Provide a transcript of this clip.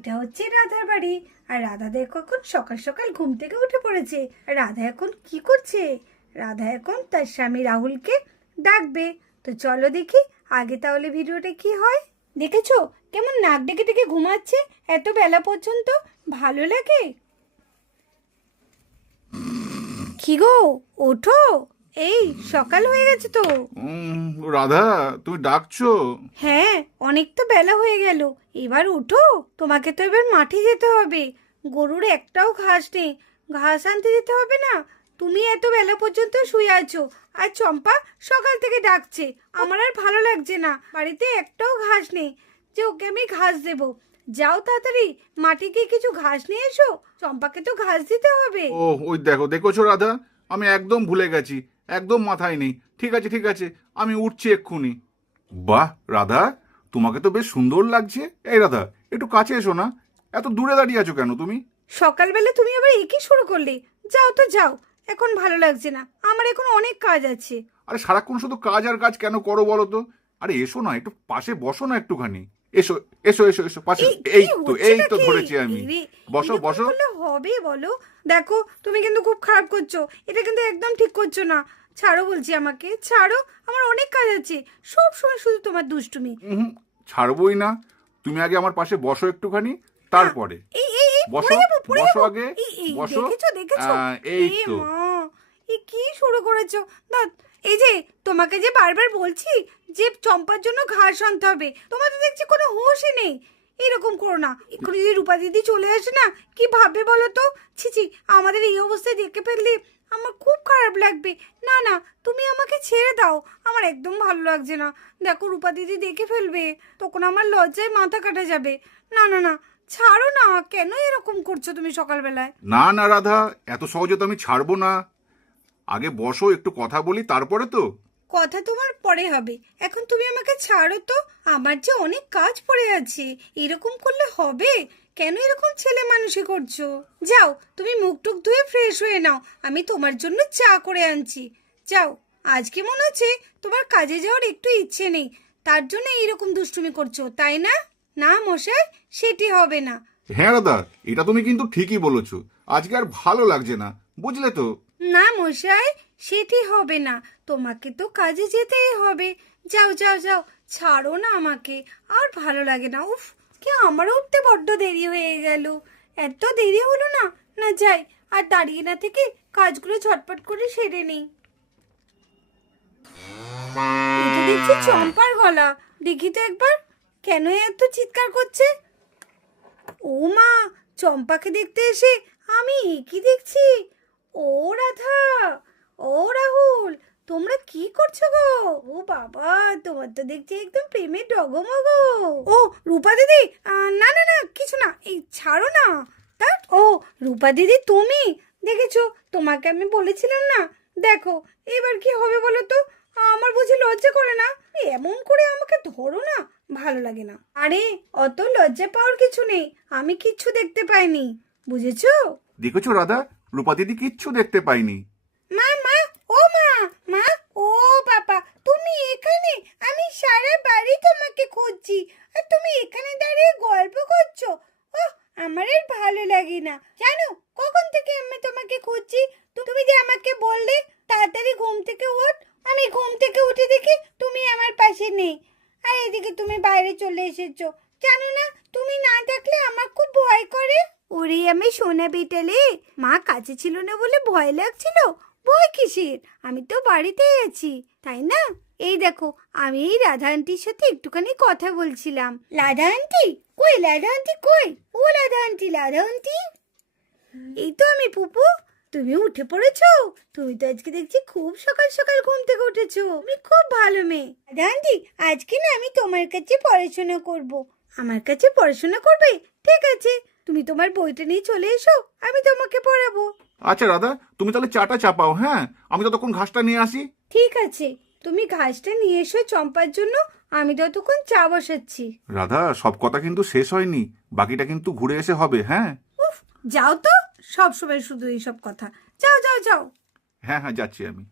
এটা হচ্ছে রাধার বাড়ি। আর রাধা দেখো এখন সকাল সকাল ঘুম থেকে উঠে পড়েছে। রাধা এখন কি করছে? রাধা এখন তার স্বামী রাহুলকে ডাকবে। তো চলো দেখি আগে তাহলে ভিডিওটা কি হয়। দেখেছ? কেমন নাক ডেকে ডেকে ঘুমাচ্ছে? এত বেলা পর্যন্ত ভালো লাগে? কি গো, ওঠো। এই সকাল হয়ে গেছে তো। রাধা তুমি ডাকছো? হ্যাঁ অনেক তো বেলা হয়ে গেল। এবার উঠো তোমাকে তো এবার মাঠে যেতে হবে। গরুর একটাও ঘাস নেই। ঘাস আনতে যেতে হবে না? তুমি এত বেলা পর্যন্ত শুয়ে আছো। আর চম্পা সকাল থেকে ডাকছে। আমার আর ভালো লাগছে না। বাড়িতে একটাও ঘাস নেই। যে ওকে আমি ঘাস দেবো। যাও তাড়াতাড়ি মাটি গিয়ে কিছু ঘাস নিয়ে এসো। চম্পাকে তো ঘাস দিতে হবে। ও ওই দেখো দেখোছো রাধা? আমি একদম ভুলে গেছি একদম মাথায় নেই। ঠিক আছে ঠিক আছে আমি উঠছি এক্ষুনি। বাহ রাধা তোমাকে তো বেশ সুন্দর লাগছে। এই রাধা একটু কাছে এসো না। এত দূরে দাঁড়িয়ে আছো কেন তুমি? সকালবেলা তুমি আবার একই শুরু করলে? যাও তো যাও। এখন ভালো লাগছে না। আমার এখন অনেক কাজ আছে। আরে সারাক্ষণ শুধু কাজ আর কাজ কেন করো বলো তো? আরে এসো না একটু পাশে বসো না একটুখানি। এসো এসো এসো এসো পাশে। এই তো এই তো ধরেছি আমি। বসো বসো। হবে বলো? দেখো তুমি কিন্তু খুব খারাপ করছ। এটা কিন্তু একদম ঠিক করছ না। ছাড়ো বলছি আমাকে ছাড়ো। আমার অনেক কাজ আছে। সব সময় শুধু তোমার দুষ্টুমি। ছাড়বই না। তুমি আগে আমার পাশে বসো একটুখানি তারপরে। এই এই এই বসো, বসো আগে, বসো। দেখেছ দেখেছ? এই এ তো। এই কি শুরু করেছ? না এই যে তোমাকে যে বারবার বলছি যে চম্পার জন্য ঘাস আনতে হবে তোমার তো দেখছি কোনো হুঁশই নেই। এরকম করো না। এক্ষুনি যদি রূপা দিদি চলে আসে না, কি ভাববে বলো তো? ছিছি আমাদের এই অবস্থায় দেখে ফেললে আমার খুব খারাপ লাগবে। না না, তুমি আমাকে ছেড়ে দাও। আমার একদম ভালো লাগছে না। দেখো, রূপা দিদি দেখে ফেলবে, তখন আমার লজ্জায় মাথা কাটা যাবে। না না না, ছাড়ো না, কেন এরকম করছ তুমি সকালবেলায়? না না, রাধা, এত সহজে তো আমি ছাড়বো না। আগে বসো, একটু কথা বলি, তারপরে তো। কথা তোমার পরে হবে। এখন তুমি আমাকে ছাড়ো তো। আমার যে অনেক কাজ পড়ে আছে। এরকম করলে হবে? কেন এরকম ছেলে মানুষই করছ? যাও, তুমি মুখ টুক ধুয়ে ফ্রেশ হয়ে নাও। আমি তোমার জন্য চা করে আনছি। যাও, আজকে মনে হচ্ছে তোমার কাজে যাওয়ার একটু ইচ্ছে নেই। তার জন্য এইরকম দুষ্টুমি করছ, তাই না? না মশাই, সেটি হবে না। হ্যাঁ দাদা, এটা তুমি কিন্তু ঠিকই বলেছ। আজকে আর ভালো লাগছে না। বুঝলে তো? না মশাই, সেটি হবে না। তোমাকে তো কাজে যেতেই হবে। যাও যাও যাও, ছাড়ো না আমাকে। আর ভালো লাগে না। উফ, কি আমারও উঠতে বড্ড দেরি হয়ে গেল। এত দেরি হলো না? না যাই, আর দাঁড়িয়ে না থেকে কাজগুলো ঝটপট করে সেরে নেই। দেখছি চম্পার গলা। দেখি তো একবার, কেন এত চিৎকার করছে? ও মা, চম্পাকে দেখতে এসে আমি কি দেখছি? ও রাধা, ও রাহুল, তোমরা কি করছ গো? ও বাবা, তোমার তো দেখছি একদম প্রেমের ডগমগ। ও রূপা দিদি না না না, কিছু না, এই ছাড়ো না। তা, ও রূপা দিদি, তুমি? দেখেছ, তোমাকে আমি বলেছিলাম না? দেখো, এবার কি হবে বলো তো? আমার বুঝি লজ্জা করে না? এমন করে আমাকে ধরো না, ভালো লাগে না। আরে, অত লজ্জা পাওয়ার কিছু নেই, আমি কিচ্ছু দেখতে পাইনি, বুঝেছ? দেখেছ রাধা? রূপা দিদি কিচ্ছু দেখতে পাইনি। মা মা, ও মা মা, ও বাবা, তুমি এখানে? আমি সারা বাড়ি তোমাকে খুঁজছি, আর তুমি এখানে দাঁড়িয়ে গল্প করছ। ও আমার আর ভালো লাগে না। জানো, কখন থেকে আমি তোমাকে খুঁজছি? তুমি যে আমাকে বললে, তাড়াতাড়ি ঘুম থেকে ওঠ। আমি ঘুম থেকে উঠে দেখি তুমি আমার পাশে নেই। আর এদিকে তুমি বাইরে চলে এসেছ। জানো না, তুমি না থাকলে আমার খুব ভয় করে। ওরে আমি সোনা বিটালে, মা কাছে ছিল না বলে ভয় লাগছিল। ভয় কিসের? আমি তো বাড়িতেই আছি, তাই না? এই দেখো, আমি এই রাধা আন্টির সাথে একটুখানি কথা বলছিলাম। রাধা আন্টি? কই রাধা আন্টি কই? ও রাধা আন্টি রাধা আন্টি? এই তো আমি পুপু তুমি উঠে পড়েছো? তুমি তো আজকে দেখছি খুব সকাল সকাল ঘুম থেকে উঠেছো। তুমি খুব ভালো মেয়ে। রাধা আন্টি, আজকে না আমি তোমার কাছে পড়াশোনা করব। আমার কাছে পড়াশোনা করবে? ঠিক আছে। তুমি তোমার বইটা নিয়ে চলে এসো আমি তোমাকে পড়াবো। আচ্ছা রাধা তুমি তাহলে চাটা চাপাও হ্যাঁ? আমি ততক্ষণ ঘাসটা নিয়ে আসি। ঠিক আছে তুমি ঘাসটা নিয়ে এসো চম্পার জন্য আমি ততক্ষণ চা বসাচ্ছি। রাধা সব কথা কিন্তু শেষ হয়নি বাকিটা কিন্তু ঘুরে এসে হবে হ্যাঁ? উফ যাও তো সব সময় শুধু এইসব কথা। যাও যাও যাও। হ্যাঁ হ্যাঁ যাচ্ছি আমি।